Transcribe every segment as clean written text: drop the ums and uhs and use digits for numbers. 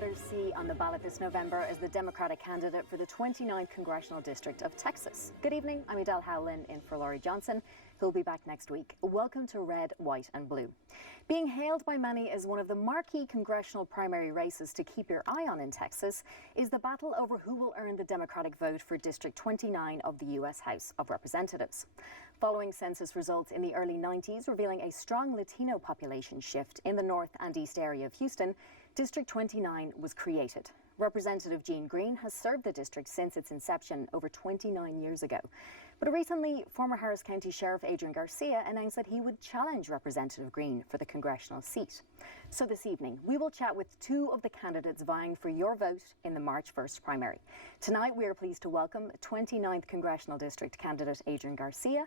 voters see on the ballot this November as the Democratic candidate for the 29th Congressional District of Texas. Good evening, I'm Adele Howlin in for Laurie Johnson, who'll be back next week. Welcome to Red, White and Blue. Being hailed by many as one of the marquee congressional primary races to keep your eye on in Texas is the battle over who will earn the Democratic vote for District 29 of the U.S. House of Representatives. Following census results in the early 90s revealing a strong Latino population shift in the north and east area of Houston, District 29 was created. Representative Gene Green has served the district since its inception over 29 years ago. But recently, former Harris County Sheriff Adrian Garcia announced that he would challenge Representative Green for the congressional seat. So this evening, we will chat with two of the candidates vying for your vote in the March 1st primary. Tonight, we are pleased to welcome 29th Congressional District candidate Adrian Garcia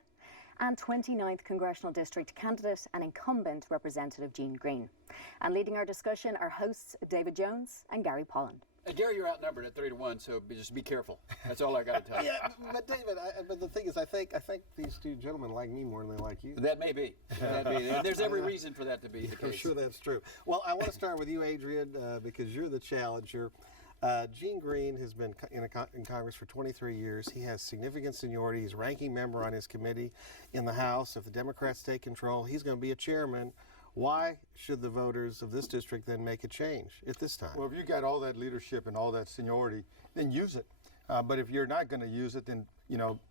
and 29th Congressional District candidate and incumbent Representative Gene Green. And leading our discussion are hosts David Jones and Gary Polland. Gary, you're outnumbered at 3-1, so just be careful. That's all I got to tell you. Yeah, but David, but the thing is, I think these two gentlemen like me more than they like you. That may be. There's every reason for that to be the case. I'm sure that's true. Well, I want to start with you, Adrian, because you're the challenger. Gene Green has been in Congress for 23 years. He has significant seniority. He's ranking member on his committee in the House. If the Democrats take control, he's going to be a chairman. Why should the voters of this district then make a change at this time? Well, if you got all that leadership and all that seniority, then use it. But if you're not going to use it, then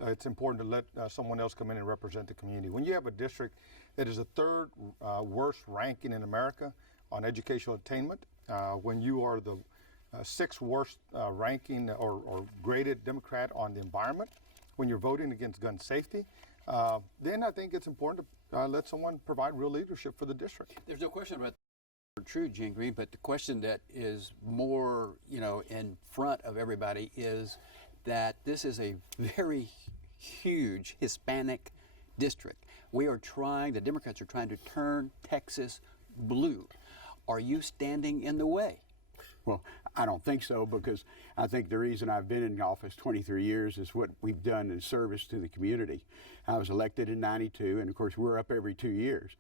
it's important to let someone else come in and represent the community. When you have a district that is the third worst ranking in America on educational attainment, when you are the sixth worst ranking or graded Democrat on the environment, when you're voting against gun safety, then I think it's important to let someone provide real leadership for the district. There's no question about that. True, Gene Green, but the question that is more, in front of everybody is that this is a very huge Hispanic district. The Democrats are trying to turn Texas blue. Are you standing in the way? Well, I don't think so, because I think the reason I've been in office 23 years is what we've done in service to the community. I was elected in '92, and of course we're up every 2 years.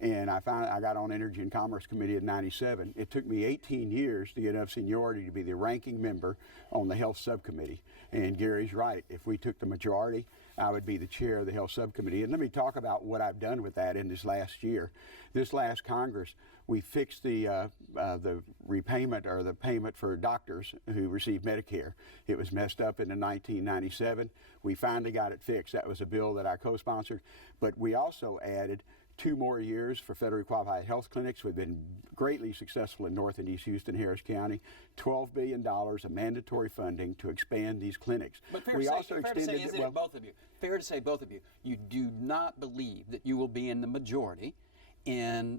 And I got on Energy and Commerce Committee in '97. It took me 18 years to get enough seniority to be the ranking member on the Health Subcommittee. And Gary's right. If we took the majority, I would be the chair of the Health Subcommittee. And let me talk about what I've done with that in this last year. This last Congress, we fixed the repayment or the payment for doctors who receive Medicare. It was messed up in 1997. We finally got it fixed. That was a bill that I co-sponsored. But we also added 2 more years for federally qualified health clinics. We've been greatly successful in North and East Houston, Harris County. $12 billion of mandatory funding to expand these clinics. But fair to say, both of you, you do not believe that you will be in the majority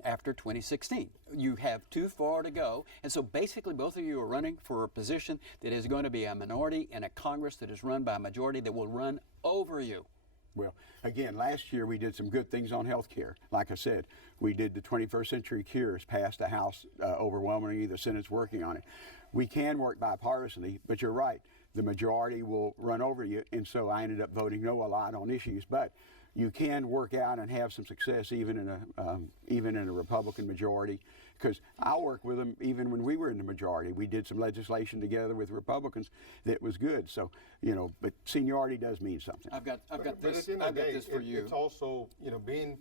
after 2016. You have too far to go, and so basically both of you are running for a position that is going to be a minority in a Congress that is run by a majority that will run over you. Well, again, last year we did some good things on health care. Like I said, we did the 21st Century Cures, passed the House overwhelmingly. The Senate's working on it. We can work bipartisanly, but you're right. The majority will run over you, and so I ended up voting no a lot on issues. But you can work out and have some success even in a Republican majority, because I worked with them even when we were in the majority. We did some legislation together with Republicans that was good. So, but seniority does mean something. I've got this for you. It's also, being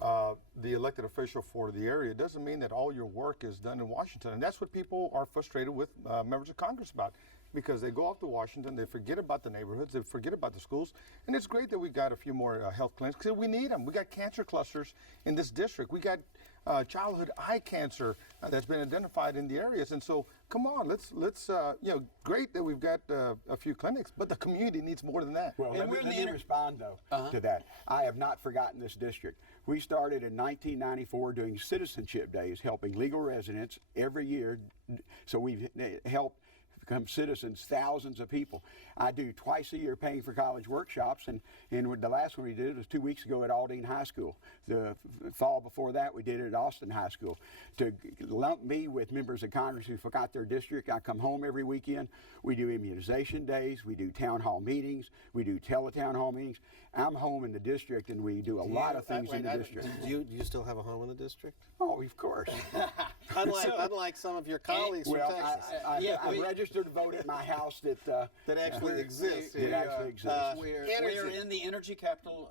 the elected official for the area doesn't mean that all your work is done in Washington. And that's what people are frustrated with members of Congress about. Because they go off to Washington, they forget about the neighborhoods, they forget about the schools. And it's great that we got a few more health clinics, because we need them. We got cancer clusters in this district. We got childhood eye cancer that's been identified in the areas. And so, come on, let's great that we've got a few clinics, but the community needs more than that. Well, let me respond, though, to that. I have not forgotten this district. We started in 1994 doing citizenship days, helping legal residents every year. So we've helped become citizens, thousands of people. I do twice a year paying for college workshops, and the last one we did was 2 weeks ago at Aldine High School. The fall before that, we did it at Austin High School. To lump me with members of Congress who forgot their district, I come home every weekend. We do immunization days, we do town hall meetings, we do teletown hall meetings. I'm home in the district, and we do a lot of things in the district. Do you still have a home in the district? Oh, of course. Unlike some of your colleagues from Texas I registered to vote at my house that actually exists. It actually exists. We're in the energy capital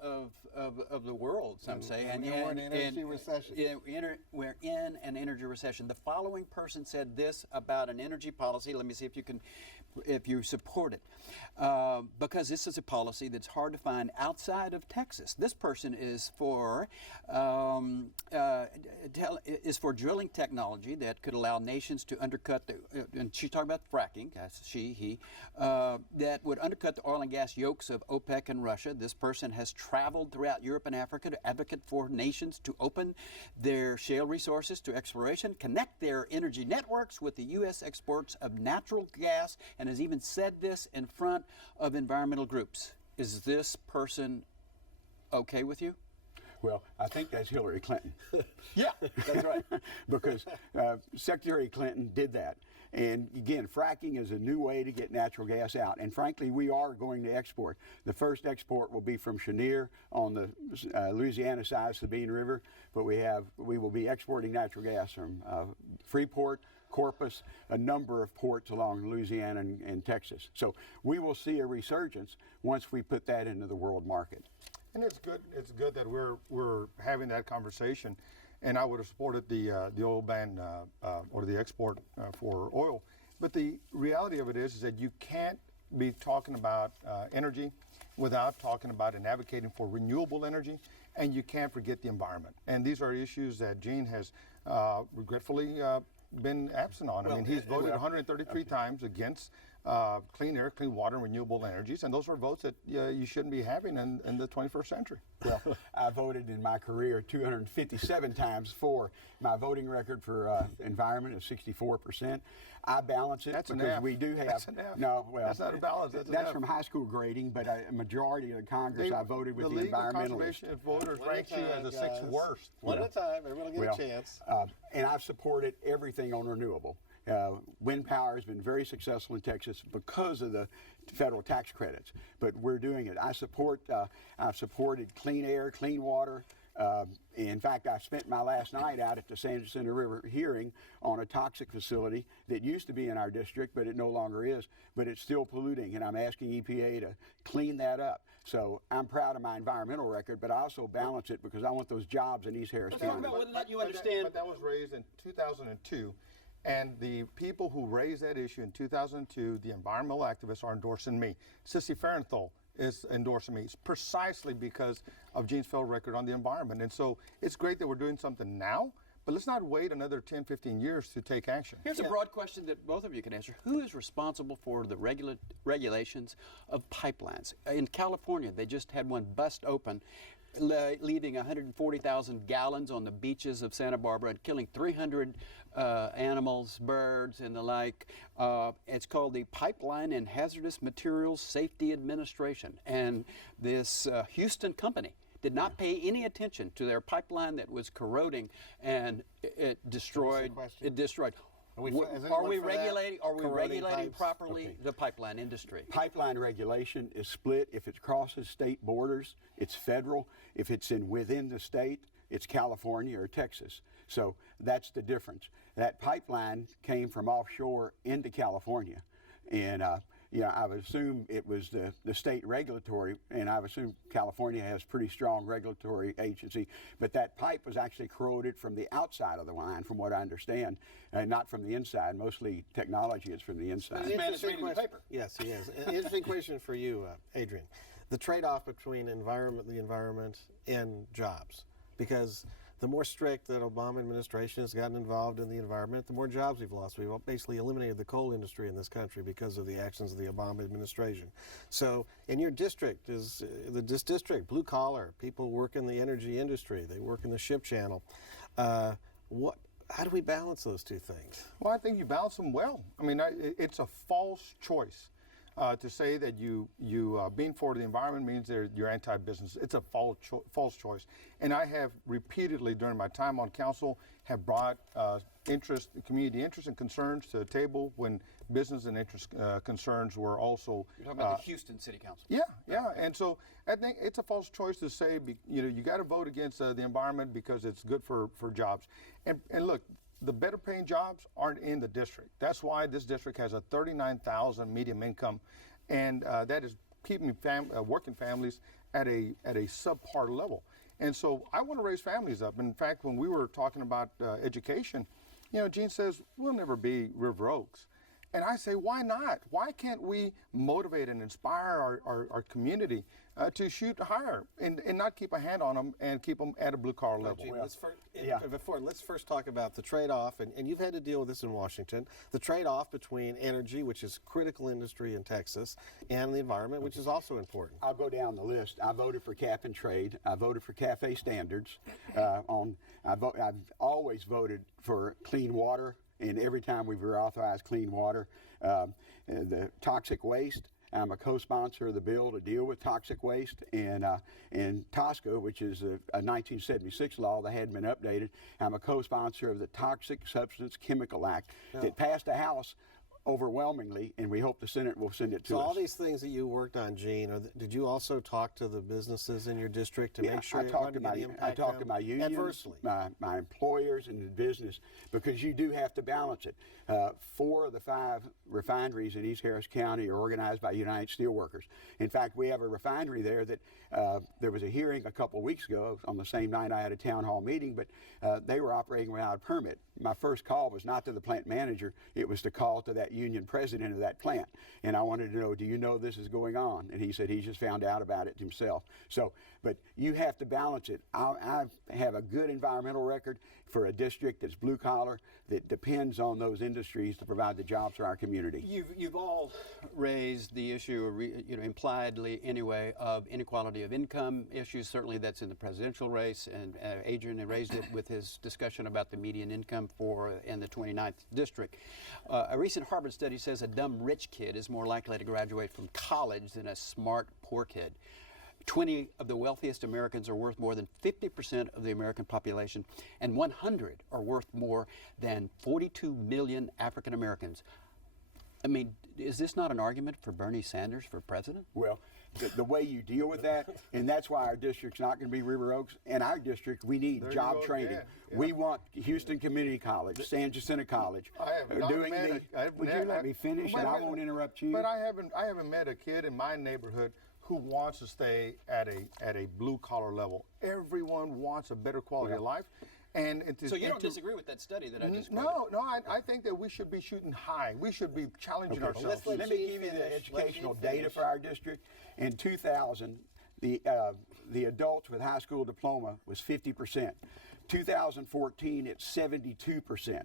of the world, some say. And we're in an energy recession. We're in an energy recession. The following person said this about an energy policy. Let me see if you support it. Because this is a policy that's hard to find outside of Texas. This person is for drilling technology that could allow nations to undercut and she's talking about fracking, he, that would undercut the oil and gas yokes of OPEC and Russia. This person has traveled throughout Europe and Africa to advocate for nations to open their shale resources to exploration, connect their energy networks with the U.S. exports of natural gas, and has even said this in front of environmental groups. Is this person okay with you? Well, I think that's Hillary Clinton. Yeah, that's right. Because Secretary Clinton did that. And again, fracking is a new way to get natural gas out. And frankly, we are going to export. The first export will be from Cheniere on the Louisiana side, Sabine River. But we will be exporting natural gas from Freeport, Corpus, a number of ports along Louisiana and Texas. So we will see a resurgence once we put that into the world market. And it's good. It's good that we're having that conversation. And I would have supported the oil ban or the export for oil. But the reality of it is that you can't be talking about energy without talking about and advocating for renewable energy, and you can't forget the environment. And these are issues that Gene has regretfully been absent on. I mean, he's voted 133 times against clean air, clean water, and renewable energies, and those are votes that you shouldn't be having in the 21st century. Well, I voted in my career 257 times for. My voting record for environment is 64%. I balance it because we do have. That's an F. No, well, that's not a balance. That's from high school grading, but a majority of the Congress I voted with the League of environmentalists. Conservation voters ranked you as the sixth worst. One at a time. Everyone will get a chance. And I've supported everything on renewable. Wind power has been very successful in Texas because of the federal tax credits, but we're doing it. I've supported clean air, clean water. In fact, I spent my last night out at the San Jacinto River hearing on a toxic facility that used to be in our district, but it no longer is, but it's still polluting, and I'm asking EPA to clean that up. So I'm proud of my environmental record, but I also balance it because I want those jobs in East Harris County. Whether or not you understand. But that was raised in 2002. And the people who raised that issue in 2002, the environmental activists, are endorsing me. Sissy Farenthold is endorsing me. It's precisely because of Gene's failed record on the environment. And so it's great that we're doing something now, but let's not wait another 10, 15 years to take action. Here's a broad question that both of you can answer. Who is responsible for the regulations of pipelines? In California, they just had one bust open, leaving 140,000 gallons on the beaches of Santa Barbara and killing 300 animals, birds, and the like. It's called the Pipeline and Hazardous Materials Safety Administration. And this Houston company did not pay any attention to their pipeline that was corroding, and it destroyed. Are we regulating properly the pipeline industry? Pipeline regulation is split. If it crosses state borders, it's federal. If it's within the state, it's California or Texas. So that's the difference. That pipeline came from offshore into California, and I would assume it was the state regulatory, and I would assume California has pretty strong regulatory agency, but that pipe was actually corroded from the outside of the line, from what I understand, not from the inside. Mostly technology is from the inside. This man is reading the paper. Yes, he is. An interesting question for you, Adrian. The trade-off between the environment and jobs, because the more strict that Obama administration has gotten involved in the environment, the more jobs we've lost. We've basically eliminated the coal industry in this country because of the actions of the Obama administration. So in your district, is this district, blue collar, people work in the energy industry, they work in the ship channel. How do we balance those two things? Well, I think you balance them well. I mean, it's a false choice. To say that you being for the environment means you're anti-business. It's a false choice. And I have repeatedly during my time on council have brought community interest and concerns to the table when business and interest concerns were also. You're talking about the Houston City Council. Yeah. And so I think it's a false choice to say, you got to vote against the environment because it's good for jobs. And look, the better paying jobs aren't in the district. That's why this district has a $39,000 median income, and that is keeping working families at a subpar level. And so I want to raise families up. In fact, when we were talking about education, Gene says, we'll never be River Oaks. And I say, why not? Why can't we motivate and inspire our community to shoot higher and not keep a hand on them and keep them at a blue-collar level? Gene, let's first talk about the trade-off, and you've had to deal with this in Washington, the trade-off between energy, which is critical industry in Texas, and the environment, which is also important. I'll go down the list. I voted for cap and trade. I voted for cafe standards. I've always voted for clean water. And every time we've reauthorized clean water, the toxic waste, I'm a co-sponsor of the bill to deal with toxic waste, and TSCA, which is a 1976 law that hadn't been updated, I'm a co-sponsor of the Toxic Substance Chemical Act that passed the House overwhelmingly, and we hope the Senate will send it to us. So all these things that you worked on, Gene, did you also talk to the businesses in your district to make sure I talked to my unions, adversely? my employers and the business, because you do have to balance it. 4 of the 5 refineries in East Harris County are organized by United Steelworkers. In fact, we have a refinery there that there was a hearing a couple of weeks ago on the same night I had a town hall meeting, but they were operating without a permit. My first call was not to the plant manager, it was to call to that union president of that plant. And I wanted to know, do you know this is going on? And he said he just found out about it himself. So, but you have to balance it. I have a good environmental record for a district that's blue collar, that depends on those industries to provide the jobs for our community. You've all raised the issue, impliedly anyway, of inequality of income issues. Certainly that's in the presidential race, and Adrian raised it with his discussion about the median income in the 29th district. A recent Harvard study says a dumb rich kid is more likely to graduate from college than a smart poor kid. 20 of the wealthiest Americans are worth more than 50% of the American population, and 100 are worth more than 42 million African Americans. I mean, is this not an argument for Bernie Sanders for president? Well, the way you deal with that, and that's why our district's not going to be River Oaks. In our district, we need job training. Yeah. We want Houston Community College, San Jacinto College. Would you let me finish, and I won't interrupt you? But I haven't met a kid in my neighborhood who wants to stay at a blue collar level. Everyone wants a better quality of life. So you don't disagree with that study that I just quoted? No, I think that we should be shooting high. We should be challenging ourselves. Let me give you the educational data for our district. In 2000, the adults with high school diploma was 50%. 2014, it's 72%.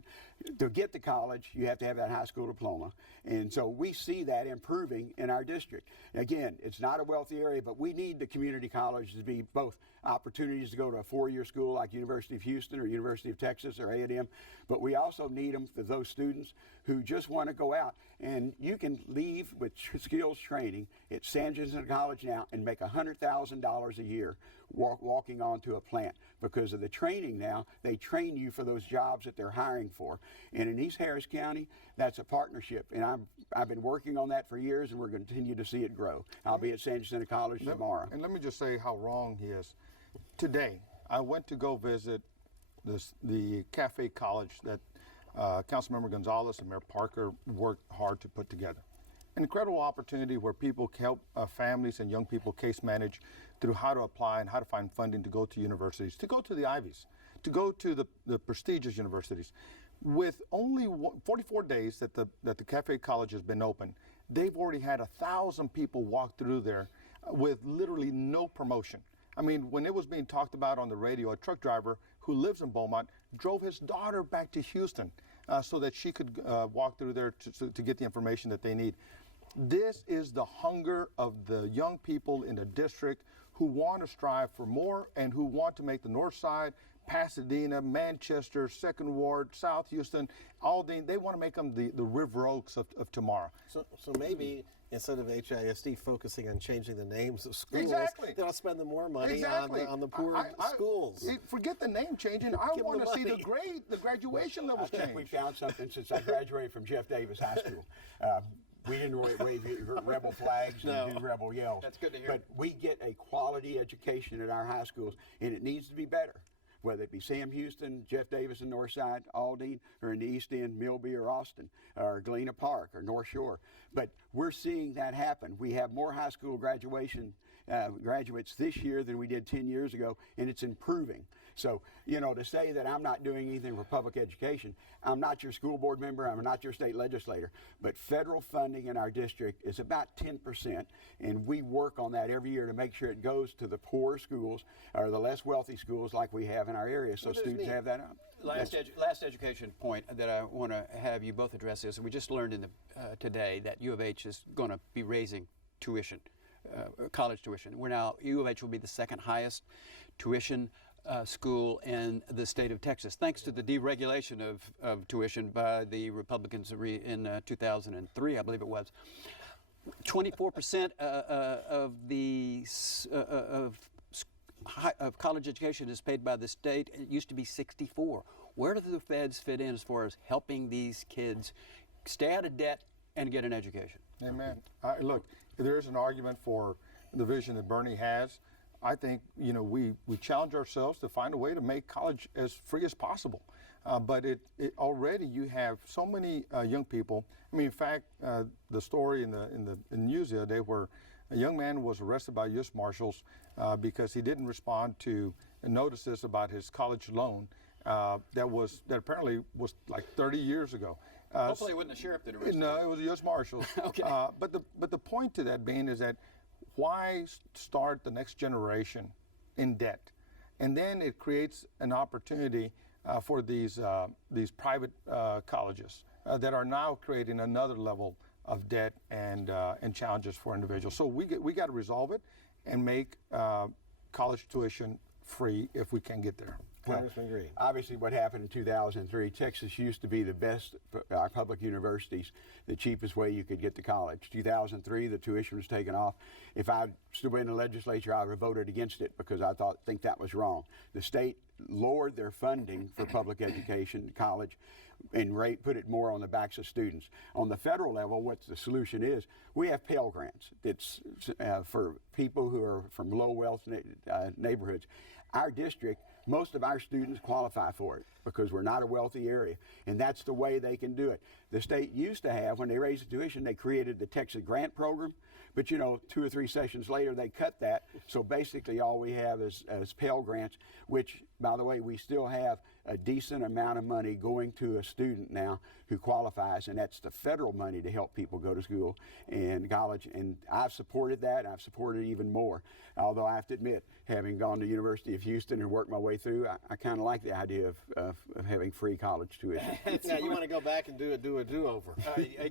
To get to college, you have to have that high school diploma. And so we see that improving in our district. Again, it's not a wealthy area, but we need the community colleges to be both opportunities to go to a 4-year school like University of Houston or University of Texas or A&M, but we also need them for those students who just want to go out. And you can leave with skills training at San Jacinto College now and make $100,000 a year walking onto a plant. Because of the training now, they train you for those jobs that they're hiring for. And in East Harris County, that's a partnership. And I've been working on that for years, and we're going to continue to see it grow. I'll be at San Jacinto College tomorrow. And let me just say how wrong he is. Today, I went to go visit the Cafe College that Councilmember Gonzalez and Mayor Parker worked hard to put together. An incredible opportunity where people can help families and young people case manage through how to apply and how to find funding to go to universities, to go to the Ivies, to go to the prestigious universities. With only 44 days that the Cafe College has been open, they've already had 1,000 people walk through there with literally no promotion. I mean, when it was being talked about on the radio, a truck driver who lives in Beaumont drove his daughter back to Houston so that she could walk through there to get the information that they need. This is the hunger of the young people in the district who want to strive for more and who want to make the North Side, Pasadena, Manchester, 2nd Ward, South Houston, they want to make them the River Oaks of tomorrow. So maybe instead of HISD focusing on changing the names of schools, they'll spend more money on the poor schools. Forget the name changing. I want to see the graduation levels change. I think we found something since I graduated from Jeff Davis High School. We didn't wave rebel flags and do rebel yells. That's good to hear. But we get a quality education at our high schools, and it needs to be better. whether it be Sam Houston, Jeff Davis in Northside, Aldine, or in the East End, Millby or Austin, or Galena Park or North Shore. But we're seeing that happen. We have more high school graduates this year than we did 10 years ago, and it's improving. So, you know, to say that I'm not doing anything for public education, I'm not your school board member, I'm not your state legislator, but federal funding in our district is about 10%, and we work on that every year to make sure it goes to the poor schools or the less wealthy schools like we have in our area, so students have that. Last education point that I want to have you both address is we just learned in the, today that U of H is going to be raising tuition, college tuition. U of H will be the second highest tuition school in the state of Texas, thanks to the deregulation of tuition by the Republicans in 2003, I believe it was. 24% of college education is paid by the state. It used to be 64. Where do the feds fit in as far as helping these kids stay out of debt and get an education? Amen. Look, there's an argument for the vision that Bernie has. I think, you know, we challenge ourselves to find a way to make college as free as possible. But it already you have so many young people. I mean, in fact, the story in the news the other day where a young man was arrested by U.S. Marshals because he didn't respond to notices about his college loan that apparently was like 30 years ago. Hopefully it wasn't the sheriff that arrested him. No, it was the U.S. Marshals. Okay. But the point to that being is that why start the next generation in debt? And then it creates an opportunity for these private colleges that are now creating another level of debt and challenges for individuals. So we got to resolve it and make college tuition free if we can get there. Congressman Green. Obviously, what happened in 2003, Texas used to be the best, our public universities, the cheapest way you could get to college. 2003, the tuition was taken off. If I'd still been in the legislature, I would have voted against it because I think that was wrong. The state lowered their funding for public education, college, and put it more on the backs of students. On the federal level, what the solution is, we have Pell Grants. It's for people who are from low wealth neighborhoods. Our district, most of our students qualify for it because we're not a wealthy area, and that's the way they can do it. The state used to have, when they raised the tuition, they created the Texas Grant Program, but you know, 2 or 3 sessions later, they cut that. So basically all we have is Pell Grants, which, by the way, we still have a decent amount of money going to a student now who qualifies, and that's the federal money to help people go to school and college. And I've supported that, and I've supported it even more. Although I have to admit, having gone to University of Houston and worked my way through, I kind of like the idea of having free college tuition. Now you want to go back and do a do-over.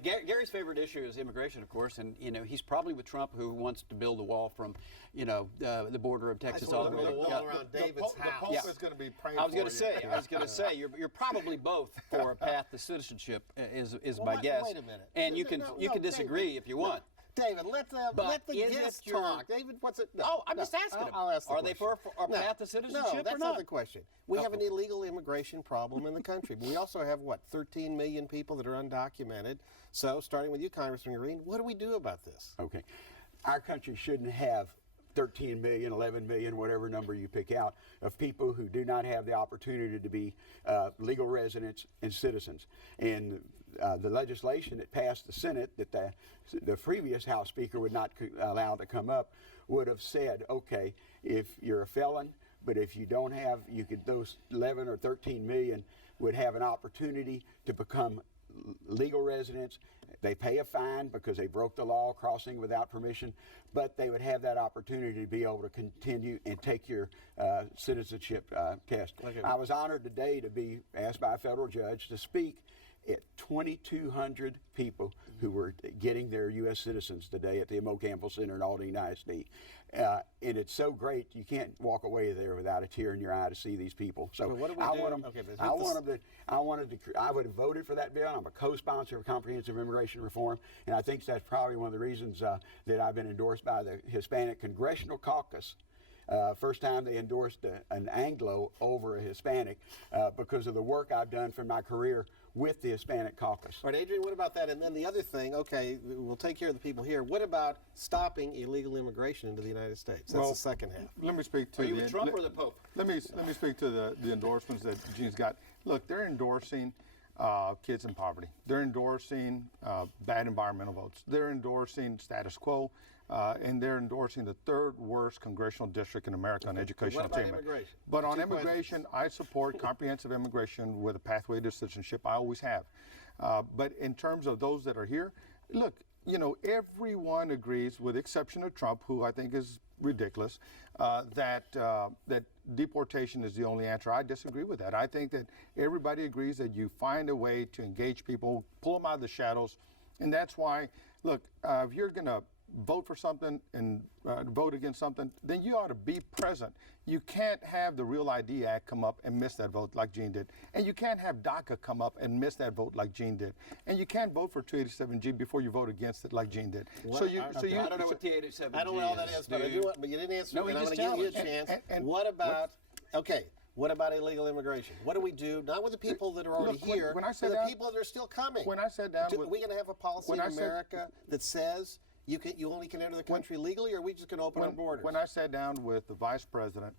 Gary's favorite issue is immigration, of course, and you know he's probably with Trump, who wants to build a wall from, you know, the border of Texas all the way. A wall around David's house. The Pope is going to be praying. I was going to say, you're probably both for a path to citizenship, is my guess. Wait a minute. And you can disagree David, if you want. David, let the guests talk. David, what's it? No, I'm just asking him. I'll ask the Are question. they for a path to citizenship No, that's or not not? the question. We have an illegal immigration problem in the country, but we also have, 13 million people that are undocumented. So, starting with you, Congressman Green, what do we do about this? Okay. Our country shouldn't have 13 million, 11 million, whatever number you pick out, of people who do not have the opportunity to be legal residents and citizens. And the legislation that passed the Senate that the previous House Speaker would not allow to come up would have said, okay, if you're a felon, but if you don't have, those 11 or 13 million would have an opportunity to become legal residents. They pay a fine because they broke the law crossing without permission, but they would have that opportunity to be able to continue and take your citizenship test. Okay. I was honored today to be asked by a federal judge to speak at 2,200 people who were getting their U.S. citizens today at the M.O. Campbell Center in Aldine ISD. And it's so great, you can't walk away there without a tear in your eye to see these people. So what do we I do? want them. Okay, I would have voted for that bill. I'm a co-sponsor of comprehensive immigration reform, and I think that's probably one of the reasons that I've been endorsed by the Hispanic Congressional Caucus. First time they endorsed an Anglo over a Hispanic because of the work I've done for my career with the Hispanic caucus. All right, Adrian, what about that? And then the other thing, okay, we'll take care of the people here. What about stopping illegal immigration into the United States? That's the second half. Let me speak to Are you with Trump or the Pope? Let me speak to the endorsements that Gene's got. Look, they're endorsing kids in poverty. They're endorsing bad environmental votes. They're endorsing status quo, and they're endorsing the third worst congressional district in America on educational What about attainment. immigration? But on Two immigration, I support comprehensive immigration with a pathway to citizenship. I always have. But in terms of those that are here, look, you know, everyone agrees, with the exception of Trump, who I think is ridiculous, that deportation is the only answer. I disagree with that. I think that everybody agrees that you find a way to engage people, pull them out of the shadows, and that's why, look, if you're going to vote for something and vote against something, then you ought to be present. You can't have the Real ID Act come up and miss that vote like Gene did. And you can't have DACA come up and miss that vote like Gene did. And you can't vote for 287G before you vote against it like Gene did. I don't know what 287G is. I don't know all that is, but I do. But you didn't answer. No, and he I'm just going to give you a challenged. chance. What about? Okay. What about illegal immigration? What do we do? Not with the people that are already here, when I but sat the down- people that are still coming. When I sat down Are with- we going to have a policy in when I said- America that says you only can enter the country legally, or are we just going to open our borders? When I sat down with the vice president,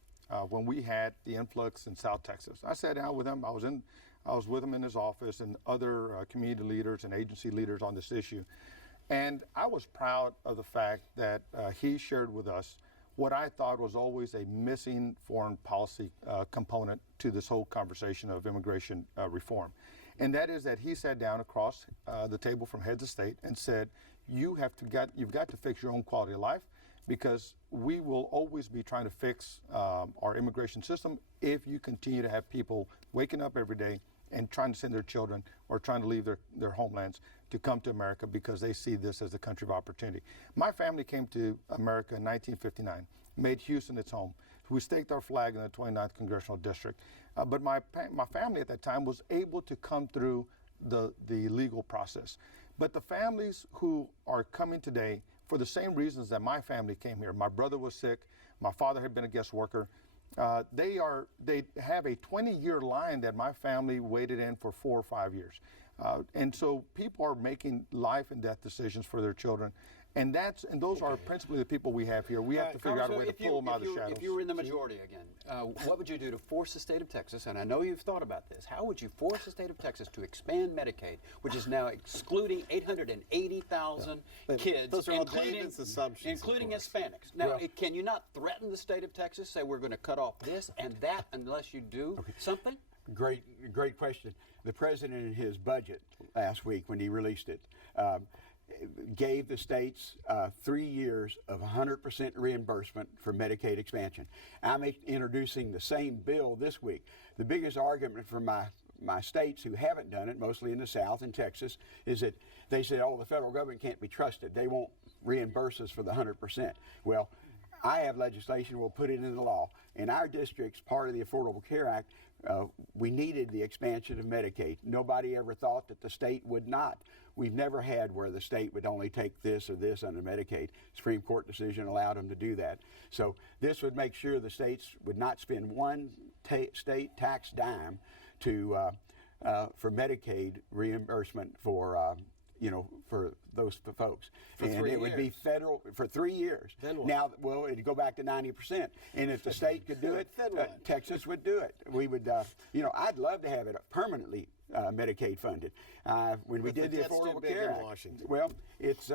when we had the influx in South Texas, I sat down with him. I was with him in his office and other community leaders and agency leaders on this issue, and I was proud of the fact that he shared with us what I thought was always a missing foreign policy component to this whole conversation of immigration reform, and that is that he sat down across the table from heads of state and said, you've got to fix your own quality of life, because we will always be trying to fix our immigration system if you continue to have people waking up every day and trying to send their children or trying to leave their homelands to come to America because they see this as a country of opportunity. My family came to America in 1959, made Houston its home. We staked our flag in the 29th Congressional District. But my family at that time was able to come through the legal process. But the families who are coming today, for the same reasons that my family came here, my brother was sick, my father had been a guest worker, they have a 20-year line that my family waited in for 4 or 5 years. And so people are making life and death decisions for their children. And those are principally the people we have here. We have to figure out a way to pull them out of the shadows. If you were in the majority again, what would you do to force the state of Texas, and I know you've thought about this, how would you force the state of Texas to expand Medicaid, which is now excluding 880,000 kids, Those are all David's assumptions, including of course. Hispanics? Now, can you not threaten the state of Texas, say we're going to cut off this and that unless you do something? Great question. The president in his budget last week, when he released it, gave the states 3 years of 100% reimbursement for Medicaid expansion. I'm introducing the same bill this week. The biggest argument for my states who haven't done it, mostly in the South and Texas, is that they said, oh, the federal government can't be trusted. They won't reimburse us for the 100%. Well, I have legislation, we'll put it into law. In our districts, part of the Affordable Care Act, we needed the expansion of Medicaid. Nobody ever thought that the state would not. We've never had where the state would only take this or this under Medicaid. Supreme Court decision allowed them to do that. So this would make sure the states would not spend one state tax dime for Medicaid reimbursement for for those folks. For 3 it would be years. federal for 3 years. Then what? Now, well, it'd go back to 90%. And if the state could do it, Then what? Texas would do it. We would, I'd love to have it permanently Medicaid funded. When we But did the the debt's too Affordable big Care in Act, Washington. well, it's,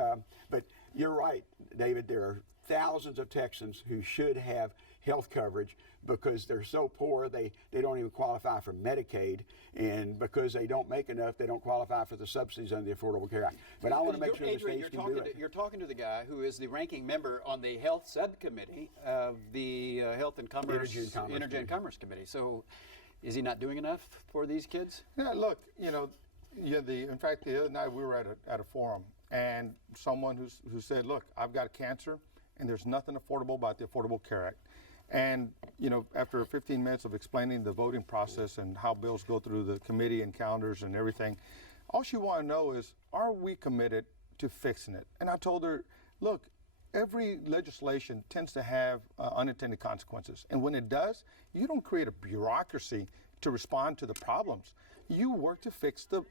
but you're right, David. There are thousands of Texans who should have health coverage because they're so poor they don't even qualify for Medicaid, and because they don't make enough, they don't qualify for the subsidies under the Affordable Care Act. But I want to make sure the Adrian, states can do it. You're talking to the guy who is the ranking member on the Health Subcommittee of the Health and Commerce, Energy and Commerce Committee. So, is he not doing enough for these kids? Yeah, look, in fact, the other night we were at a forum, and someone who said, look, I've got cancer, and there's nothing affordable about the Affordable Care Act. And, after 15 minutes of explaining the voting process and how bills go through the committee and calendars and everything, all she wanted to know is, are we committed to fixing it? And I told her, look, every legislation tends to have unintended consequences. And when it does, you don't create a bureaucracy to respond to the problems. you work to fix the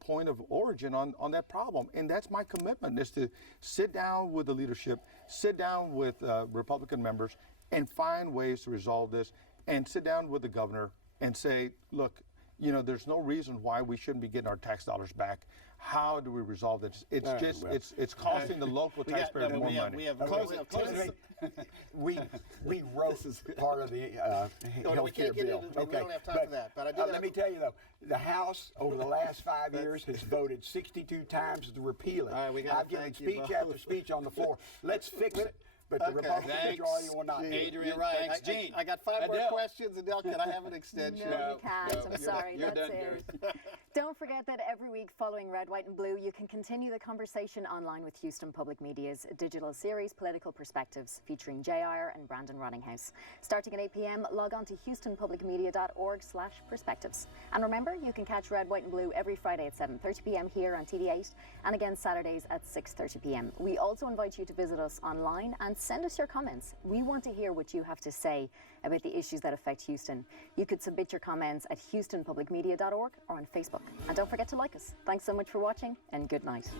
point of origin on that problem. And that's my commitment, is to sit down with the leadership, sit down with Republican members, and find ways to resolve this, and sit down with the governor and say, look, you know, there's no reason why we shouldn't be getting our tax dollars back. How do we resolve this? It's it's costing the local taxpayer more money. We have we wrote part of the health care bill. We don't have time for that. But I do let me tell you though, the House over the last 5 years has voted 62 times to repeal it. All right, we gotta I've given thank you speech both. after speech on the floor. Let's fix it. But the Republican majority will not. Adrian, You're right. thanks, Gene. I got 5 more Adele. questions. Adele, can I have an extension? No, you can't. I'm sorry. You're That's done, it. Don't forget that every week following Red, White and Blue, you can continue the conversation online with Houston Public Media's digital series, Political Perspectives, featuring JR and Brandon Ronninghouse. Starting at 8 p.m, log on to houstonpublicmedia.org/perspectives. And remember, you can catch Red, White and Blue every Friday at 7:30 p.m. here on TD8, and again Saturdays at 6:30 p.m. We also invite you to visit us online and send us your comments. We want to hear what you have to say about the issues that affect Houston. You could submit your comments at houstonpublicmedia.org or on Facebook. And don't forget to like us. Thanks so much for watching, and good night.